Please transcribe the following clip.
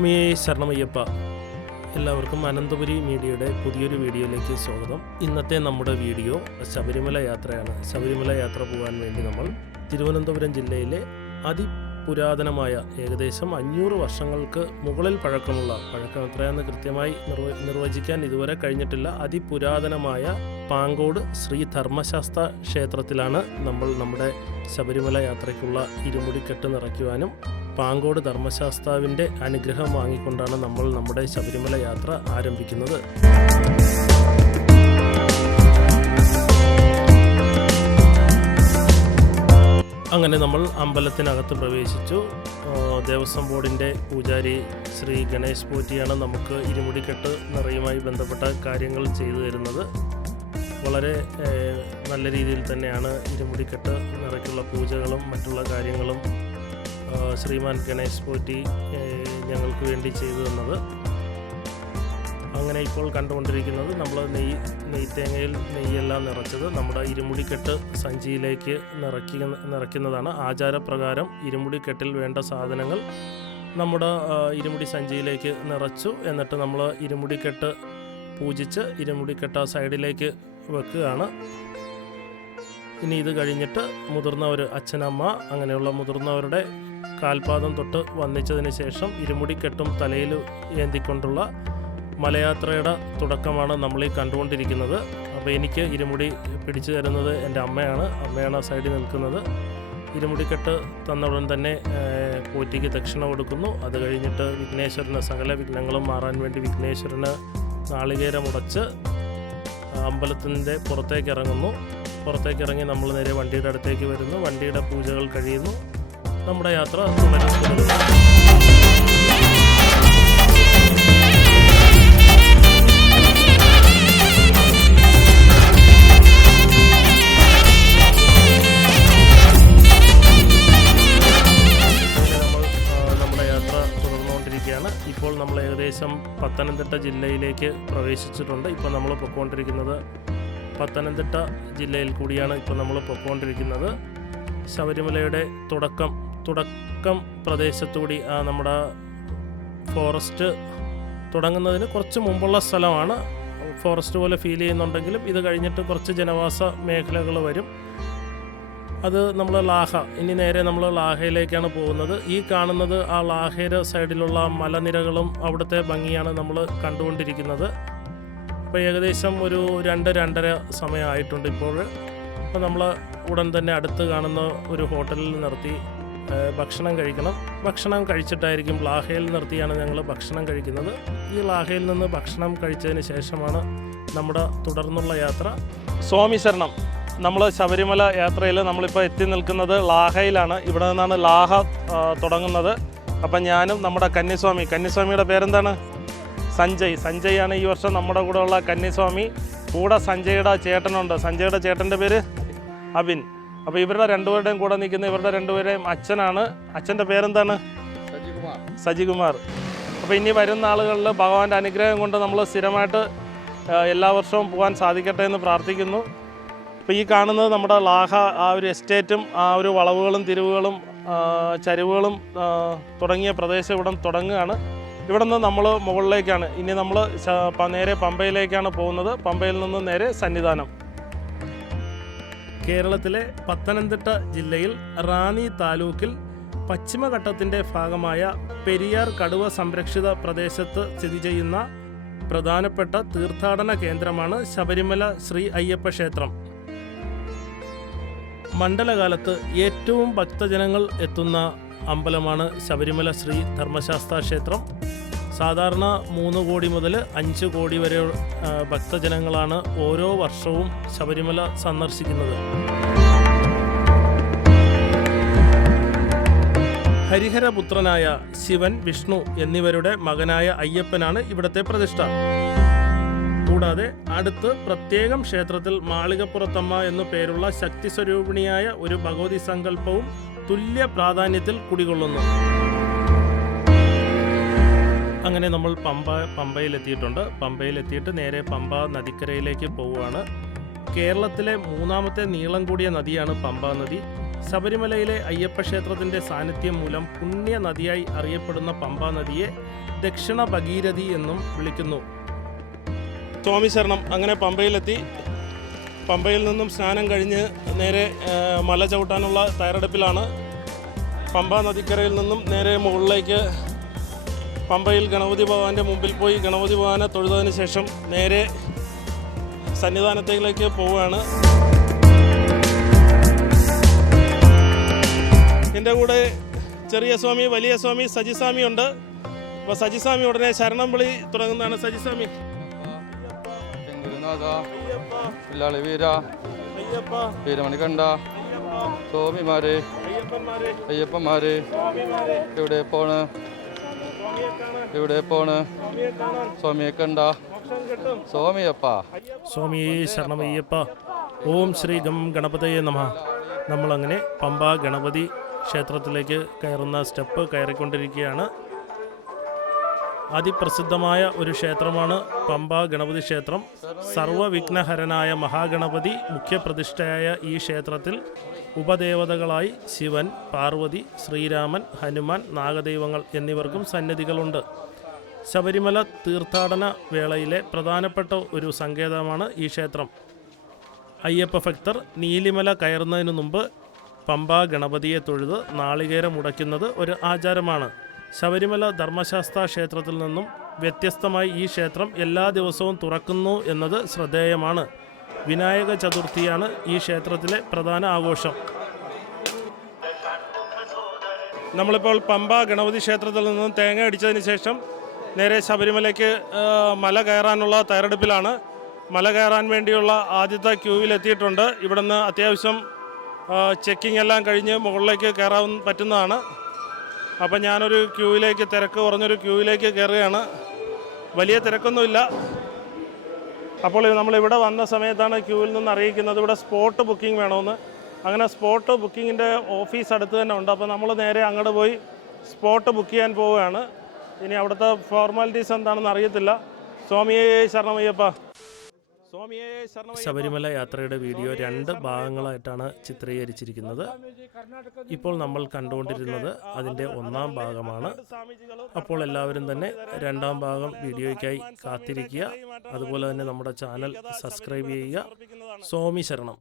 സ്വാമിയെ ശരണമയ്യപ്പ. എല്ലാവർക്കും അനന്തപുരി മീഡിയയുടെ പുതിയൊരു വീഡിയോയിലേക്ക് സ്വാഗതം. ഇന്നത്തെ നമ്മുടെ വീഡിയോ ശബരിമല യാത്രയാണ്. ശബരിമല യാത്ര പോകാൻ വേണ്ടി നമ്മൾ തിരുവനന്തപുരം ജില്ലയിലെ അതിപുരാതനമായ ഏകദേശം 500 വർഷങ്ങൾക്ക് മുകളിൽ പഴക്കം എത്രയാണെന്ന് കൃത്യമായി നിർവചിക്കാൻ ഇതുവരെ കഴിഞ്ഞിട്ടില്ല. അതിപുരാതനമായ പാങ്കോട് ശ്രീ ധർമ്മശാസ്ത്ര ക്ഷേത്രത്തിലാണ് നമ്മൾ നമ്മുടെ ശബരിമല യാത്രയ്ക്കുള്ള ഇരുമുടിക്കെട്ട് നിറയ്ക്കുവാനും പാങ്കോട് ധർമ്മശാസ്താവിൻ്റെ അനുഗ്രഹം വാങ്ങിക്കൊണ്ടാണ് നമ്മൾ നമ്മുടെ ശബരിമല യാത്ര ആരംഭിക്കുന്നത്. അങ്ങനെ നമ്മൾ അമ്പലത്തിനകത്ത് പ്രവേശിച്ചു. ദേവസ്വം ബോർഡിൻ്റെ പൂജാരി ശ്രീ ഗണേഷ് പോറ്റിയാണ് നമുക്ക് ഇരുമുടിക്കെട്ട് നിറയുമായി ബന്ധപ്പെട്ട കാര്യങ്ങൾ ചെയ്തു തരുന്നത്. വളരെ നല്ല രീതിയിൽ തന്നെയാണ് ഇരുമുടിക്കെട്ട് നിറയ്ക്കുള്ള പൂജകളും മറ്റുള്ള കാര്യങ്ങളും ശ്രീമാൻ ഗണേഷ് പോറ്റി ഞങ്ങൾക്ക് വേണ്ടി ചെയ്തു തന്നത്. അങ്ങനെ ഇപ്പോൾ കണ്ടുകൊണ്ടിരിക്കുന്നത് നമ്മൾ നെയ്ത്തേങ്ങയിൽ നെയ്യെല്ലാം നിറച്ചത് നമ്മുടെ ഇരുമുടിക്കെട്ട് സഞ്ചിയിലേക്ക് നിറയ്ക്കുന്നതാണ്. ആചാരപ്രകാരം ഇരുമുടിക്കെട്ടിൽ വേണ്ട സാധനങ്ങൾ നമ്മുടെ ഇരുമുടി സഞ്ചിയിലേക്ക് നിറച്ചു. എന്നിട്ട് നമ്മൾ ഇരുമുടിക്കെട്ട് പൂജിച്ച് ഇരുമുടിക്കെട്ട് സൈഡിലേക്ക് വെക്കുകയാണ്. ഇനി ഇത് കഴിഞ്ഞിട്ട് മുതിർന്നവർ, അച്ഛനമ്മ അങ്ങനെയുള്ള മുതിർന്നവരുടെ കാൽപാദം തൊട്ട് വന്ദിച്ചതിന് ശേഷം ഇരുമുടിക്കെട്ടും തലയിൽ ഏന്തിക്കൊണ്ടുള്ള മലയാത്രയുടെ തുടക്കമാണ് നമ്മളീ കണ്ടുകൊണ്ടിരിക്കുന്നത്. അപ്പോൾ എനിക്ക് ഇരുമുടി പിടിച്ചു തരുന്നത് എൻ്റെ അമ്മയാണ് ആ സൈഡിൽ നിൽക്കുന്നത്. ഇരുമുടിക്കെട്ട് തന്ന ഉടൻ തന്നെ പോറ്റിക്ക് ദക്ഷിണ കൊടുക്കുന്നു. അത് കഴിഞ്ഞിട്ട് വിഘ്നേശ്വരന് സകല വിഘ്നങ്ങളും മാറാൻ വേണ്ടി വിഘ്നേശ്വരന് നാളികേരമുടച്ച് അമ്പലത്തിൻ്റെ പുറത്തേക്കിറങ്ങി നമ്മൾ നേരെ വണ്ടിയുടെ അടുത്തേക്ക് വരുന്നു. വണ്ടിയുടെ പൂജകൾ കഴിയുന്നു. നമ്മുടെ യാത്ര തുടരുന്നു. ഇപ്പോൾ നമ്മൾ ഏകദേശം പത്തനംതിട്ട ജില്ലയിലേക്ക് പ്രവേശിച്ചിട്ടുണ്ട്. ഇപ്പോൾ നമ്മൾ പൊയ്ക്കൊണ്ടിരിക്കുന്നത് പത്തനംതിട്ട ജില്ലയിൽ കൂടിയാണ്. ഇപ്പോൾ നമ്മൾ പൊയ്ക്കൊണ്ടിരിക്കുന്നത് ശബരിമലയുടെ തുടക്കം പ്രദേശത്തുകൂടി നമ്മുടെ ഫോറസ്റ്റ് തുടങ്ങുന്നതിന് കുറച്ച് മുമ്പുള്ള സ്ഥലമാണ്. ഫോറസ്റ്റ് പോലെ ഫീൽ ചെയ്യുന്നുണ്ടെങ്കിലും ഇത് കഴിഞ്ഞിട്ട് കുറച്ച് ജനവാസ മേഖലകൾ വരും. അത് നമ്മൾ ഇനി നേരെ നമ്മൾ ലാഹയിലേക്കാണ് പോകുന്നത്. ഈ കാണുന്നത് ആ ലാഹയുടെ സൈഡിലുള്ള മലനിരകളും അവിടുത്തെ ഭംഗിയാണ് നമ്മൾ കണ്ടുകൊണ്ടിരിക്കുന്നത്. ഇപ്പോൾ ഏകദേശം ഒരു 2-2:30 സമയമായിട്ടുണ്ട് ഇപ്പോൾ. അപ്പോൾ നമ്മൾ ഉടൻ തന്നെ അടുത്ത് കാണുന്ന ഒരു ഹോട്ടലിൽ നിർത്തി ഭക്ഷണം കഴിക്കണം. ഭക്ഷണം കഴിച്ചിട്ടായിരിക്കും, ലാഹയിൽ നിർത്തിയാണ് ഞങ്ങൾ ഭക്ഷണം കഴിക്കുന്നത്. ഈ ലാഹയിൽ നിന്ന് ഭക്ഷണം കഴിച്ചതിന് ശേഷമാണ് നമ്മുടെ തുടർന്നുള്ള യാത്ര. സ്വാമി ശരണം. നമ്മൾ ശബരിമല യാത്രയിൽ നമ്മളിപ്പോൾ എത്തി നിൽക്കുന്നത് ലാഹയിലാണ്. ഇവിടെ നിന്നാണ് ലാഹ തുടങ്ങുന്നത്. അപ്പം ഞാനും നമ്മുടെ കന്നിസ്വാമിയുടെ പേരെന്താണ്? സഞ്ജയാണ് ഈ വർഷം നമ്മുടെ കൂടെ ഉള്ള കന്നിസ്വാമി. കൂടെ സഞ്ജയുടെ ചേട്ടനുണ്ട്. സഞ്ജയുടെ ചേട്ടൻ്റെ പേര് അബിൻ. അപ്പോൾ ഇവരുടെ രണ്ടുപേരുടെയും കൂടെ നിൽക്കുന്ന ഇവരുടെ രണ്ടുപേരുടെയും അച്ഛനാണ്. അച്ഛൻ്റെ പേരെന്താണ്? സജികുമാർ. അപ്പോൾ ഇനി വരുന്ന ആളുകളിൽ ഭഗവാന്റെ അനുഗ്രഹം കൊണ്ട് നമ്മൾ സ്ഥിരമായിട്ട് എല്ലാ വർഷവും പോകാൻ സാധിക്കട്ടെ എന്ന് പ്രാർത്ഥിക്കുന്നു. അപ്പോൾ ഈ കാണുന്നത് നമ്മുടെ ലാഹ ആ ഒരു എസ്റ്റേറ്റും ആ ഒരു വളവുകളും തിരിവുകളും ചരിവുകളും തുടങ്ങിയ പ്രദേശം ഇവിടെ തുടങ്ങുകയാണ്. ഇവിടെ നിന്ന് നമ്മൾ മുകളിലേക്കാണ്. ഇനി നമ്മൾ നേരെ പമ്പയിലേക്കാണ് പോകുന്നത്. പമ്പയിൽ നിന്ന് നേരെ സന്നിധാനം. കേരളത്തിലെ പത്തനംതിട്ട ജില്ലയിൽ റാന്നി താലൂക്കിൽ പശ്ചിമഘട്ടത്തിൻ്റെ ഭാഗമായ പെരിയാർ കടുവ സംരക്ഷിത പ്രദേശത്ത് സ്ഥിതി ചെയ്യുന്ന പ്രധാനപ്പെട്ട തീർത്ഥാടന കേന്ദ്രമാണ് ശബരിമല ശ്രീ അയ്യപ്പ ക്ഷേത്രം. മണ്ഡലകാലത്ത് ഏറ്റവും ഭക്തജനങ്ങൾ എത്തുന്ന അമ്പലമാണ് ശബരിമല ശ്രീ ധർമ്മശാസ്ത്ര ക്ഷേത്രം. സാധാരണ 3 കോടി മുതൽ 5 കോടി വരെ ഭക്തജനങ്ങളാണ് ഓരോ വർഷവും ശബരിമല സന്ദർശിക്കുന്നത്. ഹരിഹരപുത്രനായ ശിവൻ, വിഷ്ണു എന്നിവരുടെ മകനായ അയ്യപ്പനാണ് ഇവിടുത്തെ പ്രതിഷ്ഠ. കൂടാതെ അടുത്ത് പ്രത്യേകം ക്ഷേത്രത്തിൽ മാളികപ്പുറത്തമ്മ എന്നു പേരുള്ള ശക്തി സ്വരൂപിണിയായ ഒരു ഭഗവതി സങ്കല്പവും തുല്യ പ്രാധാന്യത്തിൽ കുടികൊള്ളുന്നു. അങ്ങനെ നമ്മൾ പമ്പയിലെത്തിയിട്ടുണ്ട്. പമ്പയിലെത്തിയിട്ട് നേരെ പമ്പ നദിക്കരയിലേക്ക് പോവുകയാണ്. കേരളത്തിലെ 3ാമത്തെ നീളം കൂടിയ നദിയാണ് പമ്പാ നദി. ശബരിമലയിലെ അയ്യപ്പ ക്ഷേത്രത്തിൻ്റെ സാന്നിധ്യം മൂലം പുണ്യ നദിയായി അറിയപ്പെടുന്ന പമ്പാ നദിയെ ദക്ഷിണ ഭഗീരഥി എന്നും വിളിക്കുന്നു. സ്വാമി ശരണം. അങ്ങനെ പമ്പയിലെത്തി. പമ്പയിൽ നിന്നും സ്നാനം കഴിഞ്ഞ് നേരെ മല ചവിട്ടാനുള്ള തയ്യാറെടുപ്പിലാണ്. പമ്പ നദിക്കരയിൽ നിന്നും നേരെ മുകളിലേക്ക് പമ്പയിൽ ഗണപതി ഭഗവാന്റെ മുമ്പിൽ പോയി ഗണപതി ഭഗവാനെ തൊഴുതതിന് ശേഷം നേരെ സന്നിധാനത്തേക്ക് പോവുകയാണ്. എൻ്റെ കൂടെ ചെറിയ സ്വാമി, വലിയ സ്വാമി, സജിസ്വാമി ഉണ്ട്. അപ്പോൾ സജിസ്വാമി ഉടനെ ശരണം വിളി തുടങ്ങുന്നതാണ്. സജിസ്വാമി. വീരമണികണ്ഠ സ്വാമിമാരെ, അയ്യപ്പന്മാരെ, എവിടെ പോണ്, എവിടെ പോണ്, സ്വാമിയെ കണ്ട, സ്വാമിയപ്പ, സ്വാമിയെ ശരണമയ്യപ്പ. ഓം ശ്രീ ഗണപതയെ നമഃ. നമ്മളങ്ങനെ പമ്പ ഗണപതി ക്ഷേത്രത്തിലേക്ക് കയറുന്ന സ്റ്റെപ്പ് കയറിക്കൊണ്ടിരിക്കുകയാണ്. അതിപ്രസിദ്ധമായ ഒരു ക്ഷേത്രമാണ് പമ്പ ഗണപതി ക്ഷേത്രം. സർവവിഘ്നഹരനായ മഹാഗണപതി മുഖ്യപ്രതിഷ്ഠയായ ഈ ക്ഷേത്രത്തിൽ ഉപദേവതകളായി ശിവൻ, പാർവതി, ശ്രീരാമൻ, ഹനുമാൻ, നാഗദൈവങ്ങൾ എന്നിവർക്കും സന്നിധികളുണ്ട്. ശബരിമല തീർത്ഥാടന വേളയിലെ പ്രധാനപ്പെട്ട ഒരു സങ്കേതമാണ് ഈ ക്ഷേത്രം. അയ്യപ്പ ഭക്തർ നീലിമല കയറുന്നതിന് മുമ്പ് പമ്പ ഗണപതിയെ തൊഴുത് നാളികേരം ഉടയ്ക്കുന്നത് ഒരു ആചാരമാണ്. ശബരിമല ധർമ്മശാസ്ത്ര ക്ഷേത്രത്തിൽ നിന്നും വ്യത്യസ്തമായി ഈ ക്ഷേത്രം എല്ലാ ദിവസവും തുറക്കുന്നു എന്നത് ശ്രദ്ധേയമാണ്. വിനായക ചതുർത്ഥിയാണ് ഈ ക്ഷേത്രത്തിലെ പ്രധാന ആഘോഷം. നമ്മളിപ്പോൾ പമ്പ ഗണപതി ക്ഷേത്രത്തിൽ നിന്നും തേങ്ങ അടിച്ചതിന് ശേഷം നേരെ ശബരിമലയ്ക്ക് മല കയറാനുള്ള തയ്യാറെടുപ്പിലാണ്. മല കയറാൻ വേണ്ടിയുള്ള ആദ്യത്തെ ക്യൂവിലെത്തിയിട്ടുണ്ട്. ഇവിടുന്ന് അത്യാവശ്യം ചെക്കിംഗ് എല്ലാം കഴിഞ്ഞ് മുകളിലേക്ക് കയറാൻ പറ്റുന്നതാണ്. അപ്പം ഞാനൊരു ക്യൂവിലേക്ക്, തിരക്ക് കുറഞ്ഞൊരു ക്യൂവിലേക്ക് കയറുകയാണ്. വലിയ തിരക്കൊന്നുമില്ല. അപ്പോൾ നമ്മളിവിടെ വന്ന സമയത്താണ് ക്യൂവിൽ നിന്ന് അറിയിക്കുന്നത് ഇവിടെ സ്പോട്ട് ബുക്കിംഗ് വേണമെന്ന്. അങ്ങനെ സ്പോട്ട് ബുക്കിങ്ങിൻ്റെ ഓഫീസ് അടുത്ത് തന്നെ ഉണ്ട്. അപ്പോൾ നമ്മൾ നേരെ അങ്ങോട്ട് പോയി സ്പോട്ട് ബുക്ക് ചെയ്യാൻ പോവുകയാണ്. ഇനി അവിടുത്തെ ഫോർമാലിറ്റീസ് എന്താണെന്ന് അറിയത്തില്ല. സ്വാമിയെ ശരണമയ്യപ്പ. ശബരിമല യാത്രയുടെ വീഡിയോ 2 ഭാഗങ്ങളായിട്ടാണ് ചിത്രീകരിച്ചിരിക്കുന്നത്. ഇപ്പോൾ നമ്മൾ കണ്ടുകൊണ്ടിരുന്നത് അതിൻ്റെ 1ാം ഭാഗമാണ്. അപ്പോൾ എല്ലാവരും തന്നെ 2ാം ഭാഗം വീഡിയോയ്ക്കായി കാത്തിരിക്കുക. അതുപോലെ തന്നെ നമ്മുടെ ചാനൽ സബ്സ്ക്രൈബ് ചെയ്യുക. സ്വാമി ശരണം.